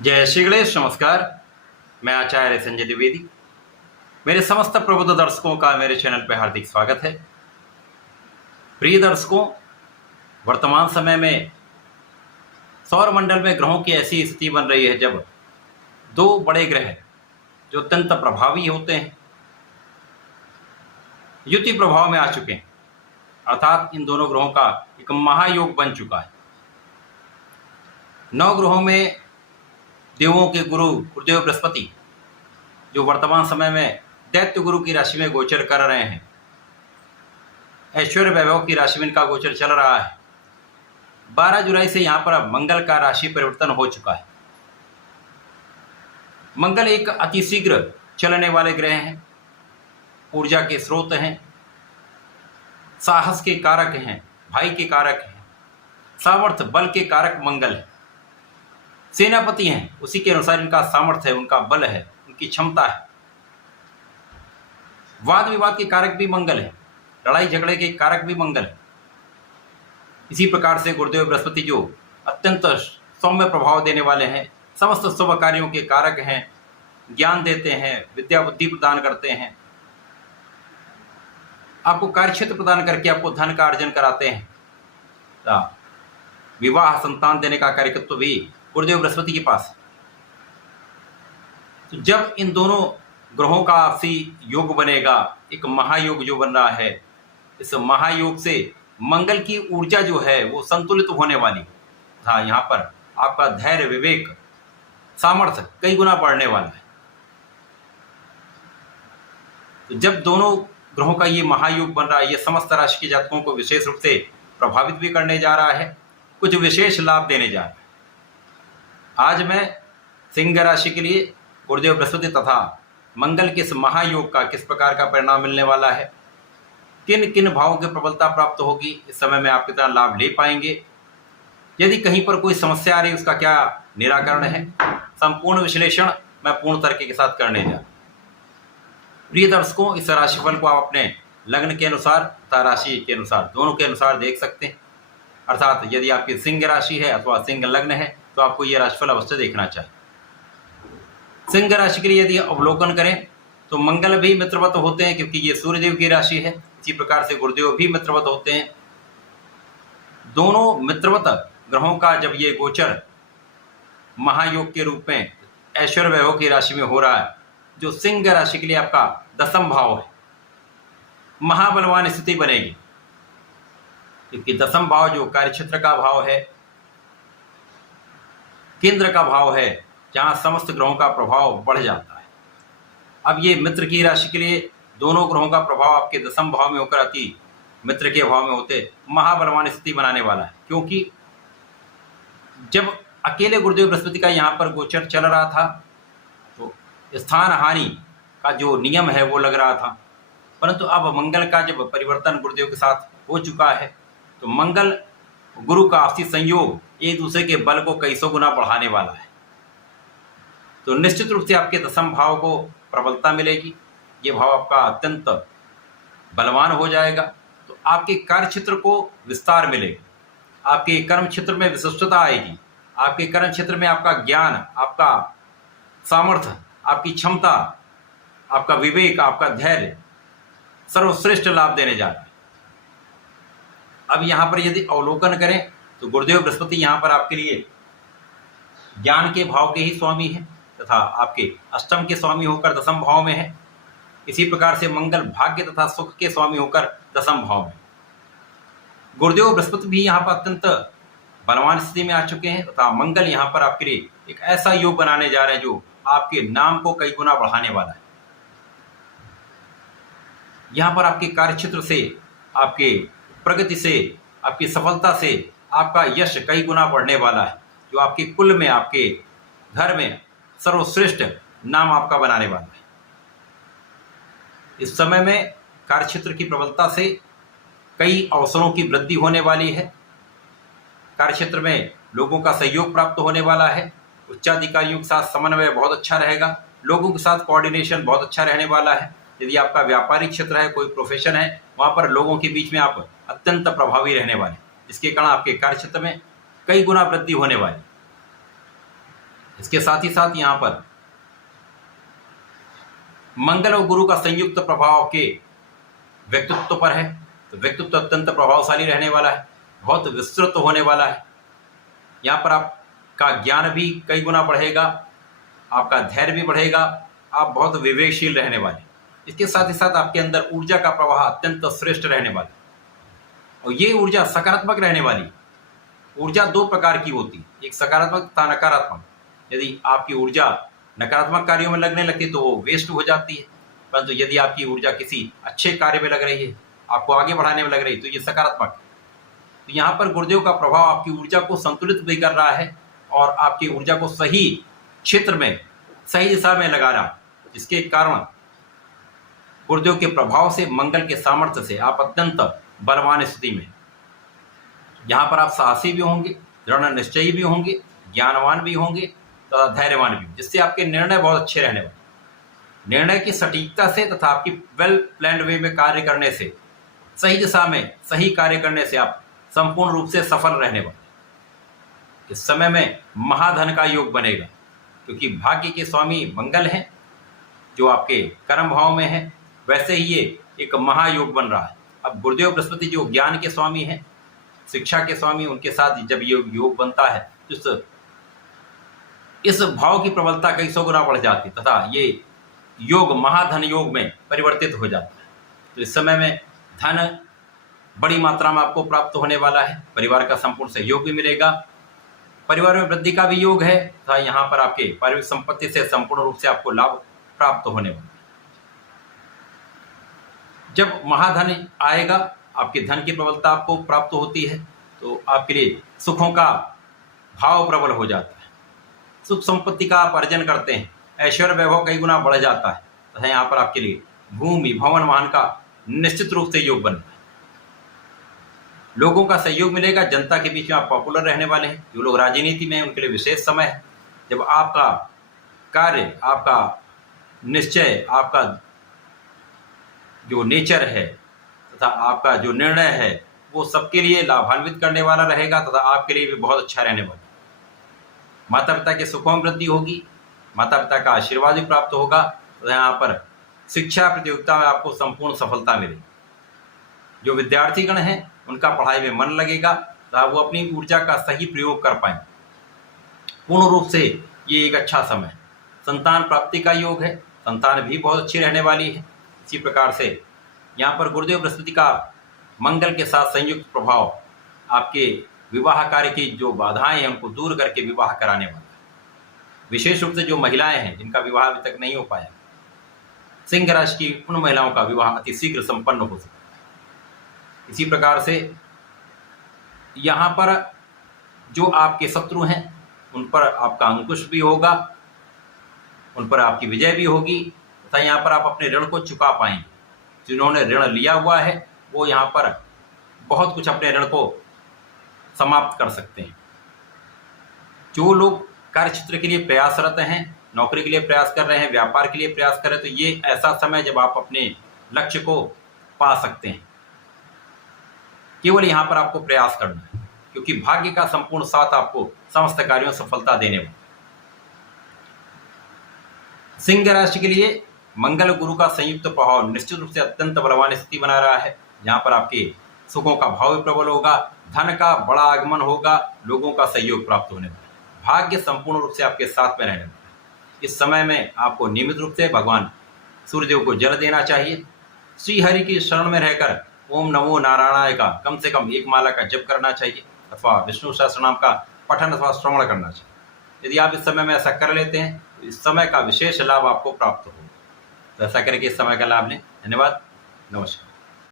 जय श्री गणेश। नमस्कार। मैं आचार्य संजय द्विवेदी। मेरे समस्त प्रबुद्ध दर्शकों का मेरे चैनल पर हार्दिक स्वागत है। प्रिय दर्शकों, वर्तमान समय में सौर मंडल में ग्रहों की ऐसी स्थिति बन रही है जब दो बड़े ग्रह जो अत्यंत प्रभावी होते हैं युति प्रभाव में आ चुके हैं, अर्थात इन दोनों ग्रहों का एक महायोग बन चुका है। 9 ग्रहों में देवों के गुरु गुरुदेव बृहस्पति जो वर्तमान समय में दैत्य गुरु की राशि में गोचर कर रहे हैं, ऐश्वर्य वैभव की राशि में इनका गोचर चल रहा है। 12 जुलाई से यहाँ पर अब मंगल का राशि परिवर्तन हो चुका है। मंगल एक अतिशीघ्र चलने वाले ग्रह हैं, ऊर्जा के स्रोत हैं, साहस के कारक हैं, भाई के कारक हैं, सामर्थ्य बल के कारक मंगल है। सेनापति हैं, उसी के अनुसार इनका सामर्थ्य है, उनका बल है, उनकी क्षमता है। वाद विवाद के कारक भी मंगल है, लड़ाई झगड़े के कारक भी मंगल है। इसी प्रकार से गुरुदेव बृहस्पति जो अत्यंत सौम्य प्रभाव देने वाले हैं, समस्त शुभ कार्यों के कारक हैं, ज्ञान देते हैं, विद्या बुद्धि प्रदान करते हैं, आपको कार्यक्षेत्र प्रदान करके आपको धन का अर्जन कराते हैं। विवाह संतान देने का कार्यकत्व भी गुरुदेव बृहस्पति के पास है। तो जब इन दोनों ग्रहों का आपसी योग बनेगा, एक महायोग जो बन रहा है, इस महायोग से मंगल की ऊर्जा जो है वो संतुलित होने वाली। हाँ, यहाँ पर आपका धैर्य, विवेक, सामर्थ्य कई गुना बढ़ने वाला है। तो जब दोनों ग्रहों का ये महायोग बन रहा है, ये समस्त राशि के जातकों को विशेष रूप से प्रभावित भी करने जा रहा है, कुछ विशेष लाभ देने जा रहा है। आज मैं सिंह राशि के लिए गुरुदेव बृहस्पति तथा मंगल के इस महायोग का किस प्रकार का परिणाम मिलने वाला है, किन किन भावों की प्रबलता प्राप्त होगी, इस समय में आप कितना लाभ ले पाएंगे, यदि कहीं पर कोई समस्या आ रही है उसका क्या निराकरण है, संपूर्ण विश्लेषण मैं पूर्ण तरीके के साथ करने जा रहा हूं। प्रिय दर्शकों, इस राशिफल को आप अपने लग्न के अनुसार तथा राशि के अनुसार, दोनों के अनुसार देख सकते हैं। अर्थात यदि आपकी सिंह राशि है अथवा सिंह लग्न है तो आपको यह राशिफल अवश्य देखना चाहिए। सिंह राशि के लिए यदि अवलोकन करें तो मंगल भी मित्रवत होते हैं, क्योंकि ये सूर्यदेव की राशि है। इसी प्रकार से गुरुदेव भी मित्रवत होते हैं। दोनों मित्रवत ग्रहों का जब ये गोचर महायोग के रूप में ऐश्वर्य वैभव की राशि में हो रहा है, जो सिंह राशि के लिए आपका 10वां भाव है, महाबलवान स्थिति बनेगी। क्योंकि 10वां भाव जो कार्यक्षेत्र का भाव है, केंद्र का भाव है, जहां समस्त ग्रहों का प्रभाव बढ़ जाता है। अब ये मित्र की राशि के लिए दोनों ग्रहों का प्रभाव आपके 10वें भाव में होकर अति मित्र के भाव में होते महाबलवान स्थिति बनाने वाला है। क्योंकि जब अकेले गुरुदेव बृहस्पति का यहाँ पर गोचर चल रहा था तो स्थान हानि का जो नियम है वो लग रहा था, परंतु अब मंगल का जब परिवर्तन गुरुदेव के साथ हो चुका है तो मंगल गुरु का आपसी संयोग एक दूसरे के बल को कई सौ गुना बढ़ाने वाला है। तो निश्चित रूप से आपके 10वें भाव को प्रबलता मिलेगी, ये भाव आपका अत्यंत बलवान हो जाएगा। तो आपके कार्य क्षेत्र को विस्तार मिलेगा, आपके कर्म क्षेत्र में विशिष्टता आएगी, आपके कर्म क्षेत्र में आपका ज्ञान, आपका सामर्थ्य, आपकी क्षमता, आपका विवेक, आपका धैर्य सर्वश्रेष्ठ लाभ देने जा रहा है। अब यहाँ पर यदि अवलोकन करें तो गुरुदेव बृहस्पति यहाँ पर आपके लिए ज्ञान के भाव के ही स्वामी है तथा आपके अष्टम के स्वामी होकर 10वें भाव में है। इसी प्रकार से मंगल भाग्य तथा सुख के स्वामी होकर 10वें भाव में। गुरुदेव बृहस्पति भी यहाँ पर अत्यंत बलवान स्थिति में आ चुके हैं तथा मंगल यहाँ पर आपके लिए एक ऐसा योग बनाने जा रहे हैं जो आपके नाम को कई गुना बढ़ाने वाला है। यहाँ पर आपके कार्यक्षेत्र से, आपके प्रगति से, आपकी सफलता से आपका यश कई गुना बढ़ने वाला है, जो आपके कुल में, आपके घर में सर्वश्रेष्ठ नाम आपका बनाने वाला है। इस समय में कार्यक्षेत्र की प्रबलता से कई अवसरों की वृद्धि होने वाली है। कार्यक्षेत्र में लोगों का सहयोग प्राप्त होने वाला है। उच्चाधिकारियों के साथ समन्वय बहुत अच्छा रहेगा, लोगों के साथ कोऑर्डिनेशन बहुत अच्छा रहने वाला है। यदि आपका व्यापारिक क्षेत्र है, कोई प्रोफेशन है, वहाँ पर लोगों के बीच में आप अत्यंत प्रभावी रहने वाले, जिसके कारण आपके कार्य क्षेत्र में कई गुना वृद्धि होने वाली। इसके साथ ही साथ यहाँ पर मंगल और गुरु का संयुक्त प्रभाव आपके व्यक्तित्व पर है, तो व्यक्तित्व अत्यंत प्रभावशाली रहने वाला है, बहुत विस्तृत होने वाला है। यहाँ पर आपका ज्ञान भी कई गुना बढ़ेगा, आपका धैर्य भी बढ़ेगा, आप बहुत विवेकशील रहने वाले। इसके साथ ही साथ आपके अंदर ऊर्जा का प्रवाह अत्यंत श्रेष्ठ रहने वाला, और ये ऊर्जा सकारात्मक रहने वाली। ऊर्जा दो प्रकार की होती है, एक सकारात्मक तथा नकारात्मक। यदि आपकी ऊर्जा नकारात्मक कार्यों में लगने लगती है तो वो वेस्ट हो जाती है, परंतु यदि आपकी ऊर्जा किसी अच्छे कार्य में लग रही है, आपको आगे बढ़ाने में लग रही है, तो ये सकारात्मक है। तो यहाँ पर गुरुदेव का प्रभाव आपकी ऊर्जा को संतुलित भी कर रहा है और आपकी ऊर्जा को सही क्षेत्र में, सही दिशा में लगा रहा है, जिसके कारण गुरुदेव के प्रभाव से, मंगल के सामर्थ्य से आप अत्यंत बलवान स्थिति में, यहाँ पर आप साहसी भी होंगे, दृढ़ निश्चयी भी होंगे, ज्ञानवान भी होंगे तथा धैर्यवान भी, जिससे आपके निर्णय बहुत अच्छे रहने वाले। निर्णय की सटीकता से तथा आपकी वेल प्लान्ड वे में कार्य करने से, सही दिशा में सही कार्य करने से आप संपूर्ण रूप से सफल रहने वाले। इस समय में महाधन का योग बनेगा, क्योंकि भाग्य के स्वामी मंगल हैं जो आपके कर्म भाव में है, वैसे ही ये एक महायोग बन रहा है। अब गुरुदेव बृहस्पति जो ज्ञान के स्वामी हैं, शिक्षा के स्वामी, उनके साथ जब ये योग बनता है तो इस भाव की प्रबलता कई सौ गुना बढ़ जाती है तथा ये योग महाधन योग में परिवर्तित हो जाता है। तो इस समय में धन बड़ी मात्रा में आपको प्राप्त होने वाला है, परिवार का संपूर्ण सहयोग भी मिलेगा, परिवार में वृद्धि का भी योग है तथा यहाँ पर आपके पारिवारिक संपत्ति से संपूर्ण रूप से आपको लाभ प्राप्त होने वाला है। जब महाधन आएगा, आपके धन की प्रबलता आपको प्राप्त होती है, तो आपके लिए सुखों का भाव प्रबल हो जाता है, सुख संपत्ति का आप अर्जन करते हैं, ऐश्वर्य वैभव कई गुना बढ़ जाता है तथा यहाँ पर आपके लिए भूमि भवन वाहन का निश्चित रूप से योग बनता है। लोगों का सहयोग मिलेगा, जनता के बीच में आप पॉपुलर रहने वाले हैं। जो लोग राजनीति में हैं उनके लिए विशेष समय है, जब आपका कार्य, आपका निश्चय, आपका जो नेचर है तथा आपका जो निर्णय है वो सबके लिए लाभान्वित करने वाला रहेगा तथा आपके लिए भी बहुत अच्छा रहने वाला। माता पिता के सुखों में वृद्धि होगी, माता पिता का आशीर्वाद भी प्राप्त होगा, तो यहाँ पर शिक्षा प्रतियोगिता में आपको संपूर्ण सफलता मिलेगी। जो विद्यार्थीगण हैं उनका पढ़ाई में मन लगेगा तथा वो अपनी ऊर्जा का सही प्रयोग कर पाएंगे। पूर्ण रूप से ये एक अच्छा समय है। संतान प्राप्ति का योग है, संतान भी बहुत अच्छी रहने वाली है। इसी प्रकार से यहाँ पर गुरुदेव बृहस्पति का मंगल के साथ संयुक्त प्रभाव आपके विवाह कार्य की जो बाधाएं हैं उनको दूर करके विवाह कराने वाला है। विशेष रूप से जो महिलाएं हैं जिनका विवाह अभी तक नहीं हो पाया, सिंह राशि की उन महिलाओं का विवाह अति शीघ्र संपन्न हो सकता है। इसी प्रकार से यहाँ पर जो आपके शत्रु हैं उन पर आपका अंकुश भी होगा, उन पर आपकी विजय भी होगी तथा यहाँ पर आप अपने ऋण को चुका पाएंगे। जिन्होंने ऋण लिया हुआ है वो यहाँ पर बहुत कुछ अपने ऋण को समाप्त कर सकते हैं। जो लोग कार्य क्षेत्र के लिए प्रयासरत हैं, नौकरी के लिए प्रयास कर रहे हैं, व्यापार के लिए प्रयास कर रहे हैं, तो ये ऐसा समय जब आप अपने लक्ष्य को पा सकते हैं। केवल यहाँ पर आपको प्रयास करना है, क्योंकि भाग्य का संपूर्ण साथ आपको समस्त कार्यों में सफलता देने वाला। सिंह राशि के लिए मंगल गुरु का संयुक्त प्रभाव निश्चित रूप से अत्यंत बलवान स्थिति बना रहा है। यहाँ पर आपके सुखों का भाव भी प्रबल होगा, धन का बड़ा आगमन होगा, लोगों का सहयोग प्राप्त होने वाला है, भाग्य संपूर्ण रूप से आपके साथ में रहने वाला है। इस समय में आपको नियमित रूप से भगवान सूर्यदेव को जल देना चाहिए। श्री हरि की शरण में रहकर ओम नमो नारायणाय का कम से कम एक माला का जप करना चाहिए अथवा विष्णु सहस्त्रनाम का पठन अथवा श्रवण करना चाहिए। यदि आप इस समय में ऐसा कर लेते हैं तो इस समय का विशेष लाभ आपको प्राप्त होगा। तो ऐसा करके इस समय का लाभ लें। धन्यवाद, नमस्कार।